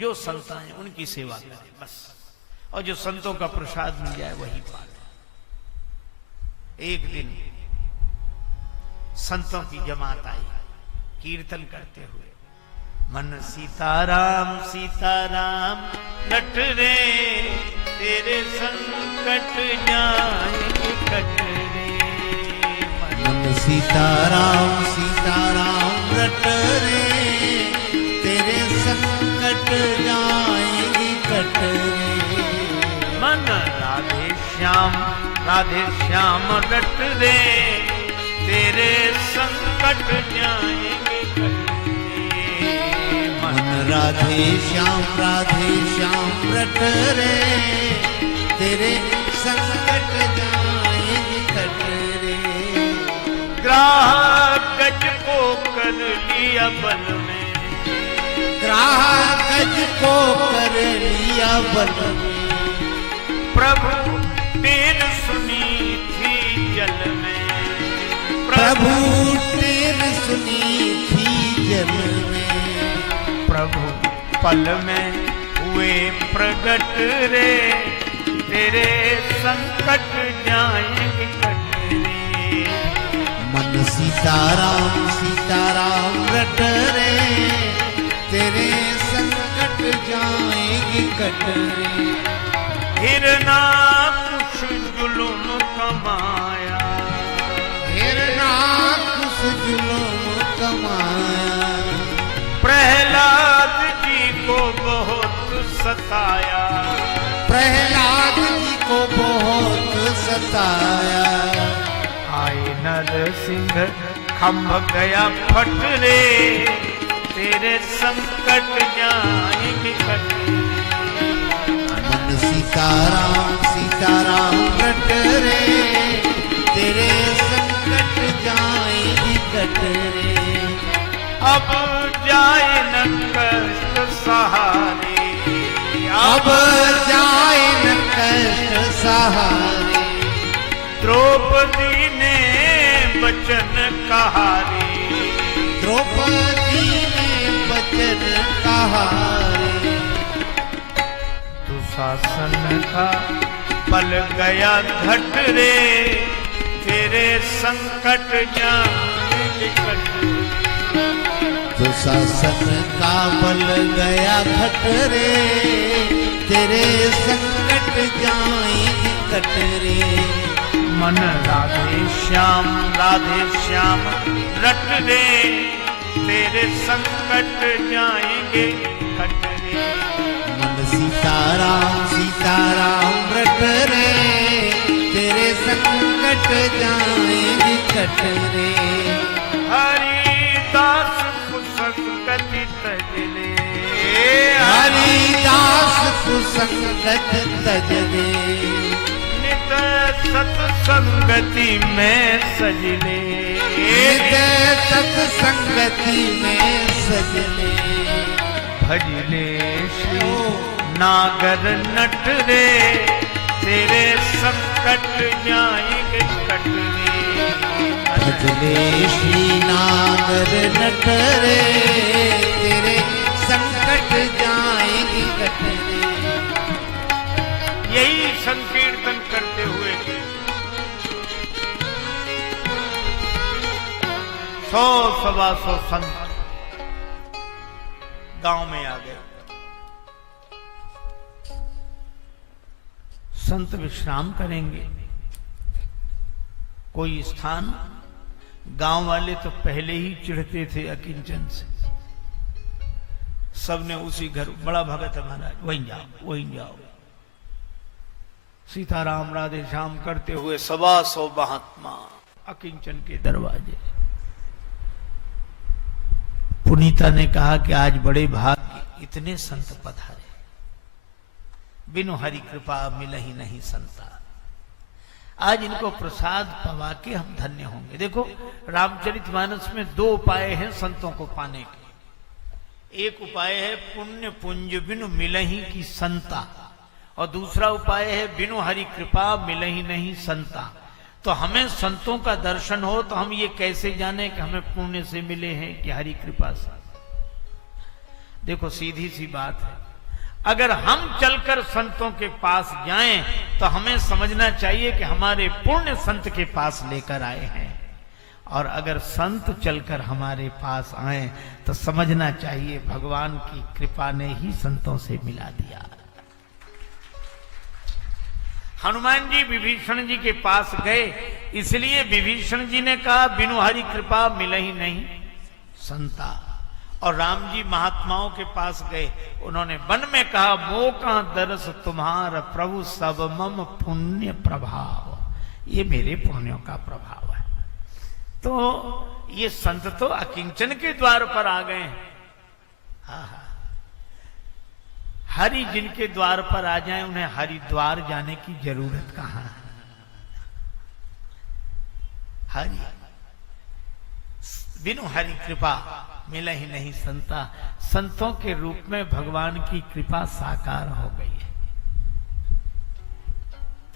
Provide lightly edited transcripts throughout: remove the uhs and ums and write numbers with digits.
जो संत हैं उनकी सेवा करें बस, और जो संतों का प्रसाद मिल जाए वही पाले। एक दिन संतों की जमात आई कीर्तन करते हुए, मन सीताराम सीताराम रट रे, तेरे संकट जाएंगे कट रे। मन सीताराम सीताराम रट रे, तेरे संकट जाएंगे कट रे। मन राधे श्याम रट रे, तेरे संकट जाएंगे कट रे। मन राधे श्याम रट रे, तेरे संकट जाएंगे कट रे। ग्राह गज को कर लिया बल में, ग्राह गज को कर लिया बल में, प्रभु तेर सुनी थी जल में, प्रभु तेर सुनी थी जल में। प्रभु पल में हुए प्रगट रे, तेरे संकट जाएंगे कट रे। मन सीताराम रट रे, तेरे संकट जाएंगे कट रे। हिरनाकुश जुलुम कमाया, हिरनाकुश जुलुम कमाया, प्रहलाद जी को बहुत सताया, प्रहलाद जी को बहुत सताया। आए नरसिंह खम्भ गया फट रे, तेरे संकट जाएंगे कट रे। मन सीताराम रट रे, तेरे संकट जाएंगे कट रे। अब जाए न कष्ट सहारे, अब जाए न कष्ट सहारे। द्रौपदी ने वचन कहा रे, द्रौपदी ने वचन कहा रे। दुशासन का पल गया घट रे, तेरे संकट जाएंगे कट रे। दुशासन का बल गया घट रे, तेरे संकट जाएंगे कट रे। मन राधे श्याम रट रे, तेरे संकट जाएंगे कट रे। मन सीताराम रट रे, तेरे संकट जाएंगे कट रे। हरिदास कुसंगति तज ले, हरिदास कुसंगत तज ले। नित सत्संगति में सज ले, नित सत्संगति में सज ले। भजले श्री नागर नट रे, तेरे संकट जाएंगे कट रे। भजले श्री नागर नट रे, तेरे संकट जाएंगे कट रे। यही संकीर्तन करते हुए 100-125 संत गांव में आ गए। संत विश्राम करेंगे, कोई स्थान। गांव वाले तो पहले ही चिढ़ते थे अकिंचन से, सबने उसी घर, बड़ा भगत है महाराज, वहीं जाओ। सीताराम राधे श्याम करते हुए 125 महात्मा अकिंचन के दरवाजे। पुनीता ने कहा कि आज बड़े भाग्य, इतने संत पधारे, बिनु हरि कृपा मिलहि नहीं संता। आज इनको प्रसाद पवा के हम धन्य होंगे। देखो रामचरितमानस में 2 उपाय हैं संतों को पाने के। एक उपाय है पुण्य पुंज बिनु मिलहि की संता, और दूसरा उपाय है बिनु हरि कृपा मिलहि नहीं संता। तो हमें संतों का दर्शन हो तो हम ये कैसे जाने कि हमें पुण्य से मिले हैं कि हरि कृपा से। देखो सीधी सी बात है, अगर हम चलकर संतों के पास जाएं तो हमें समझना चाहिए कि हमारे पुण्य संत के पास लेकर आए हैं, और अगर संत चलकर हमारे पास आए तो समझना चाहिए भगवान की कृपा ने ही संतों से मिला दिया। हनुमान जी विभीषण जी के पास गए, इसलिए विभीषण जी ने कहा बिनु हरि कृपा मिले ही नहीं संता। और राम जी महात्माओं के पास गए, उन्होंने वन में कहा मोका दरस तुम्हार प्रभु सब मम पुण्य प्रभाव, ये मेरे पुण्यों का प्रभाव है। तो ये संत तो अकिंचन के द्वार पर आ गए हैं। हरि जिनके द्वार पर आ जाए उन्हें हरिद्वार जाने की जरूरत कहां है। हरि बिनु हरि कृपा मिला ही नहीं संता, संतों के रूप में भगवान की कृपा साकार हो गई है।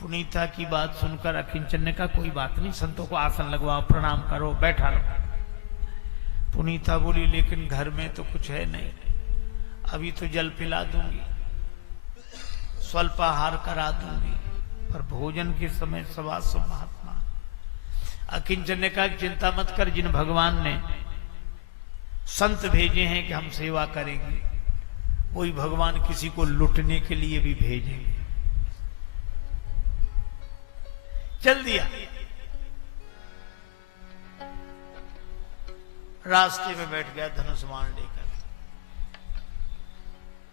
पुनीता की बात सुनकर अकिंचन ने कहा कोई बात नहीं, संतों को आसन लगवाओ, प्रणाम करो, बैठा लो। पुनीता बोली लेकिन घर में तो कुछ है नहीं, अभी तो जल पिला दूंगी, स्वल्पाहार करा दूंगी, पर भोजन के समय सवासो महात्मा। अकिंचन ने कहा चिंता मत कर, जिन भगवान ने संत भेजे हैं कि हम सेवा करेंगे, वही भगवान किसी को लुटने के लिए भी भेजेंगे। चल दिया। रास्ते में बैठ गया धनुष बाण लेकर,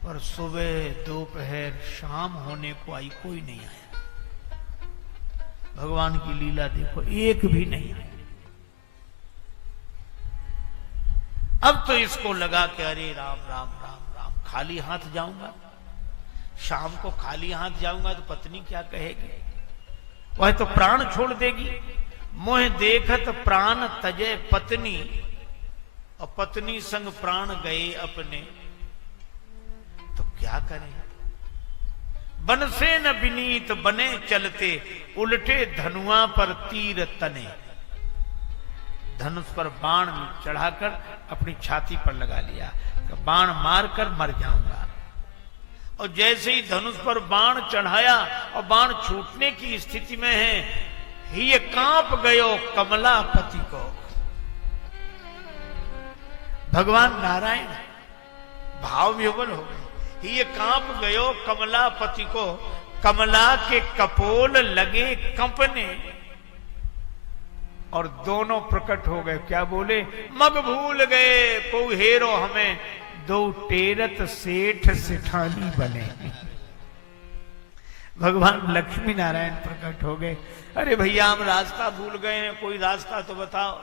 पर सुबह दोपहर शाम होने को आई, कोई नहीं आया। भगवान की लीला देखो, एक भी नहीं आया। अब तो इसको लगा कि अरे राम राम राम राम, खाली हाथ जाऊंगा, शाम को खाली हाथ जाऊंगा तो पत्नी क्या कहेगी, वह तो प्राण छोड़ देगी। मोह देखत प्राण तजे पत्नी, और पत्नी संग प्राण गए अपने, तो क्या करें। बन से न विनीत बने चलते, उल्टे धनुआ पर तीर तने। धनुष पर बाण चढ़ाकर अपनी छाती पर लगा लिया, बाण मारकर मर जाऊंगा। और जैसे ही धनुष पर बाण चढ़ाया और बाण छूटने की स्थिति में है, ये कांप गयो कमलापति को। भगवान नारायण भाव विह्वल हो गए। ये कांप गयो कमलापति को, कमला के कपोल लगे कंपने, और दोनों प्रकट हो गए। क्या बोले, मग भूल गए को हेरो हमें, दो टेरत सेठ सेठानी बने। भगवान लक्ष्मी नारायण प्रकट हो गए। अरे भैया हम रास्ता भूल गए हैं, कोई रास्ता तो बताओ।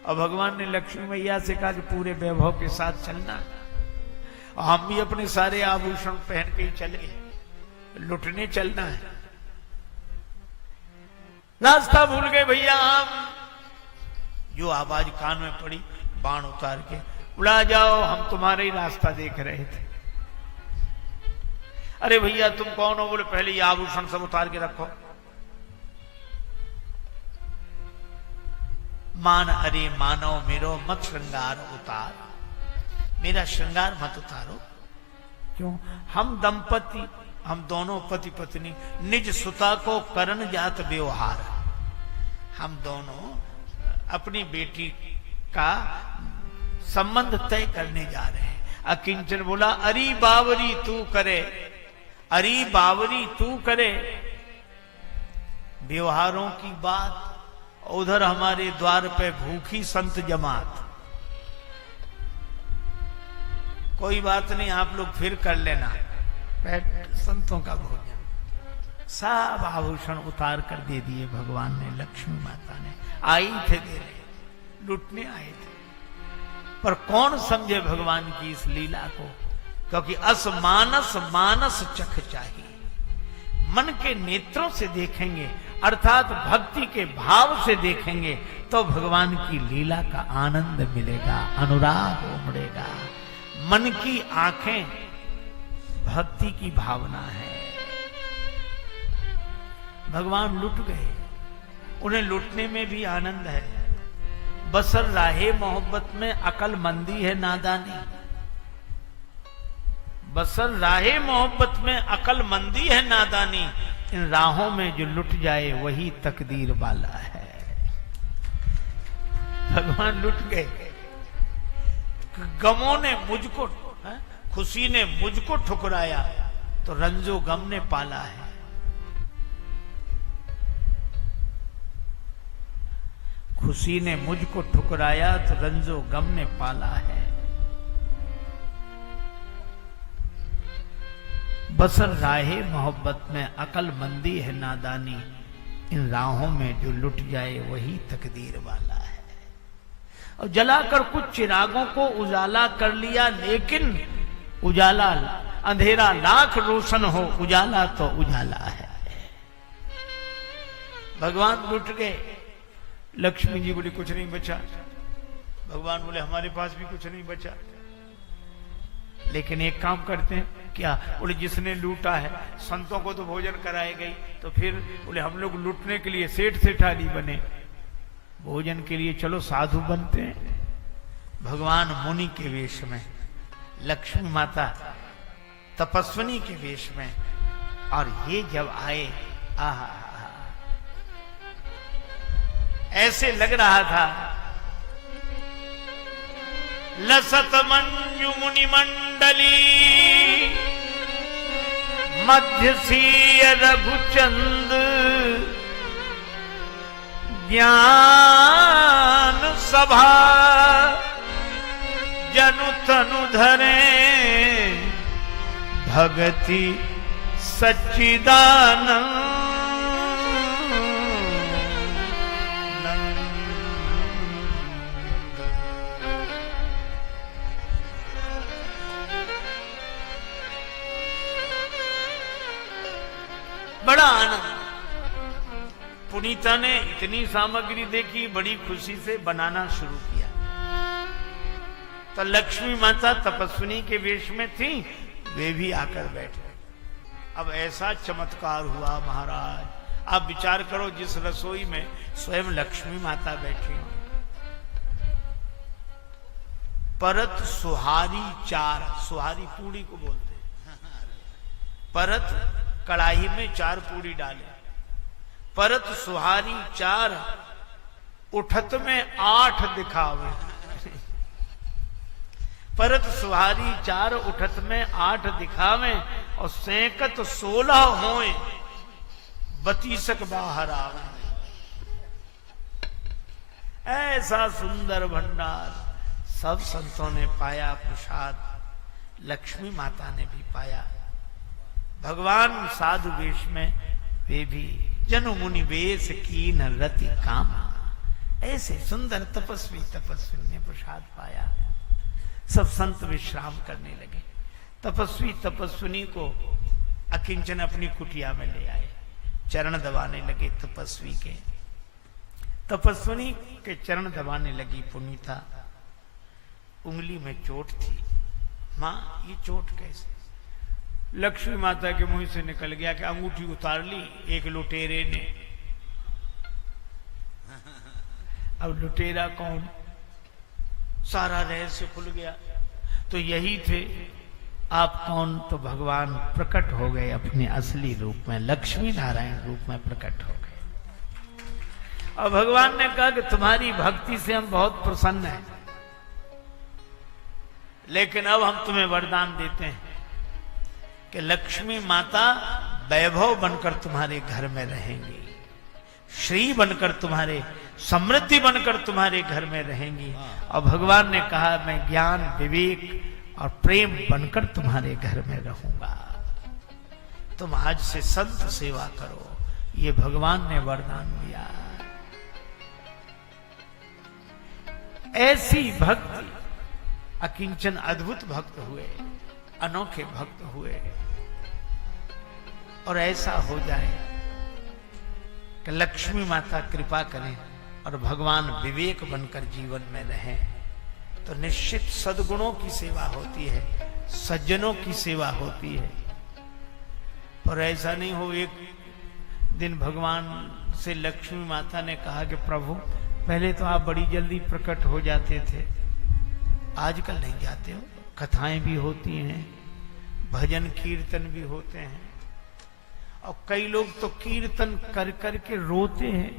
और भगवान ने लक्ष्मी मैया से कहा कि पूरे वैभव के साथ चलना, और हम भी अपने सारे आभूषण पहन के ही चले, लुटने चलना है। रास्ता भूल गए भैया हम। जो आवाज कान में पड़ी, बाण उतार के उड़ा जाओ, हम तुम्हारे ही रास्ता देख रहे थे। अरे भैया तुम कौन हो? बोले पहले ये आभूषण सब उतार के रखो। मान अरे मानो मेरो मत श्रृंगार उतार, मेरा श्रृंगार मत उतारो। क्यों? हम दंपति, हम दोनों पति पत्नी, निज सुता को करण जात व्यवहार, हम दोनों अपनी बेटी का संबंध तय करने जा रहे हैं। अकिंचन बोला अरी बावरी तू करे, अरी बावरी तू करे। व्यवहारों की बात, उधर हमारे द्वार पे भूखी संत जमात। कोई बात नहीं, आप लोग फिर कर लेना, संतों का भोजन। सब आभूषण उतार कर दे दिए भगवान ने, लक्ष्मी माता ने। आई थे दे रहे, लुटने आए थे, पर कौन समझे भगवान की इस लीला को, क्योंकि असमानस मानस चख चाहिए। मन के नेत्रों से देखेंगे, अर्थात भक्ति के भाव से देखेंगे, तो भगवान की लीला का आनंद मिलेगा, अनुराग उमड़ेगा। मन की आंखें भक्ति की भावना है। भगवान लुट गए, उन्हें लुटने में भी आनंद है। बसर राहे मोहब्बत में अकल मंदी है नादानी। बसर राहे मोहब्बत में अकलमंदी है नादानी, इन राहों में जो लुट जाए वही तकदीर वाला है। भगवान लुट गए। गमों ने मुझको, खुशी ने मुझको ठुकराया तो रंजो गम ने पाला है। खुशी ने मुझको ठुकराया तो रंजो गम ने पाला है। बसर राहे मोहब्बत में अकलमंदी है नादानी, इन राहों में जो लुट जाए वही तकदीर वाला है। और जलाकर कुछ चिरागों को उजाला कर लिया, लेकिन उजाला अंधेरा लाख रोशन हो, उजाला तो उजाला है। भगवान लुट गए। लक्ष्मी जी बोली कुछ नहीं बचा। भगवान बोले हमारे पास भी कुछ नहीं बचा, लेकिन एक काम करते हैं। क्या? बोले जिसने लूटा है, संतों को तो भोजन कराए गई, तो फिर बोले हम लोग लूटने के लिए सेठ सेठानी बने, भोजन के लिए चलो साधु बनते हैं। भगवान मुनि के वेश में, लक्ष्मी माता तपस्विनी के वेश में, और ये जब आए, आहा, ऐसे लग रहा था लसत मंजु मुनि मंडली, मध्य सीय रघुचंद, ज्ञान सभा जनु तनु धरे, भगति सच्चिदानंद। बड़ा आनंद। पुनीता ने इतनी सामग्री देखी, बड़ी खुशी से बनाना शुरू किया। तो लक्ष्मी माता तपस्विनी के वेश में थी, वे भी आकर बैठे। अब ऐसा चमत्कार हुआ महाराज, आप विचार करो, जिस रसोई में स्वयं लक्ष्मी माता बैठी हो, परत सुहारी चार, सुहारी पूड़ी को बोलते हैं, परत कढ़ाई में 4 पूड़ी डाले, परत सुहारी 4, उठत में 8 दिखावे। परत सुहारी 4, उठत में 8 दिखावे, और सेकत 16 होए, 32 बाहर आवे। ऐसा सुंदर भंडार सब संतों ने पाया प्रसाद, लक्ष्मी माता ने भी पाया। भगवान साधु वेश में, वे भी जनु मुनि वेश कीन रति काम। ऐसे सुंदर तपस्वी ने प्रसाद पाया। सब संत विश्राम करने लगे। तपस्वी तपस्विनी को अकिंचन अपनी कुटिया में ले आए, चरण दबाने लगे तपस्वी के। तपस्विनी के चरण दबाने लगी पुनीता। उंगली में चोट थी। मां, ये चोट कैसे? लक्ष्मी माता के मुंह से निकल गया कि अंगूठी उतार ली एक लुटेरे ने। अब लुटेरा कौन? सारा रहस्य खुल गया। तो यही थे। आप कौन? तो भगवान प्रकट हो गए अपने असली रूप में, लक्ष्मी नारायण रूप में प्रकट हो गए। और भगवान ने कहा कि तुम्हारी भक्ति से हम बहुत प्रसन्न हैं, लेकिन अब हम तुम्हें वरदान देते हैं कि लक्ष्मी माता वैभव बनकर तुम्हारे घर में रहेंगी, श्री बनकर तुम्हारे, समृद्धि बनकर तुम्हारे घर में रहेंगी। और भगवान ने कहा मैं ज्ञान, विवेक और प्रेम बनकर तुम्हारे घर में रहूंगा। तुम आज से संत सेवा करो, ये भगवान ने वरदान दिया। ऐसी भक्ति, अकिंचन अद्भुत भक्त हुए, अनोखे भक्त हुए। और ऐसा हो जाए कि लक्ष्मी माता कृपा करें और भगवान विवेक बनकर जीवन में रहें, तो निश्चित सद्गुणों की सेवा होती है, सज्जनों की सेवा होती है। पर ऐसा नहीं हो, एक दिन भगवान से लक्ष्मी माता ने कहा कि प्रभु, पहले तो आप बड़ी जल्दी प्रकट हो जाते थे, आजकल नहीं जाते हो, कथाएं भी होती हैं, भजन कीर्तन भी होते हैं, और कई लोग तो कीर्तन कर कर के रोते हैं,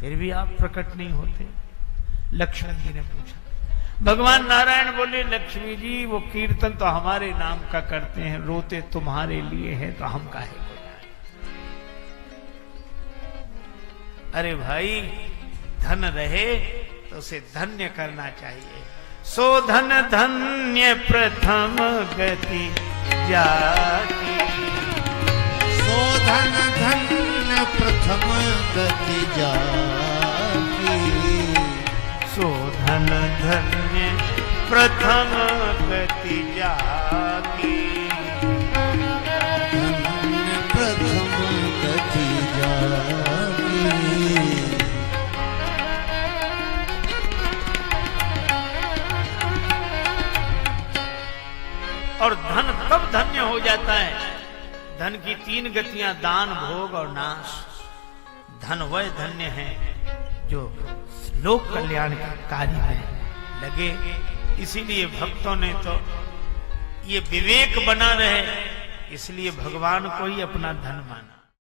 फिर भी आप प्रकट नहीं होते। लक्ष्मण जी ने पूछा, भगवान नारायण बोले, लक्ष्मी जी वो कीर्तन तो हमारे नाम का करते हैं, रोते तुम्हारे लिए है, तो हम काहे को जाएं? अरे भाई, धन रहे तो उसे धन्य करना चाहिए। सो धन धन्य प्रथम गति जाकी, सो धन धन्य प्रथम गति जाकी, सो धन धन्य प्रथम गति जाकी, धन्य प्रथम गति जाकी। और धन तब धन्य हो जाता है, धन की 3 गतियां, दान, भोग और नाश। धन वह धन्य है जो लोक कल्याण के कार्य में लगे। इसीलिए भक्तों ने तो ये विवेक बना रहे, इसलिए भगवान को ही अपना धन माना।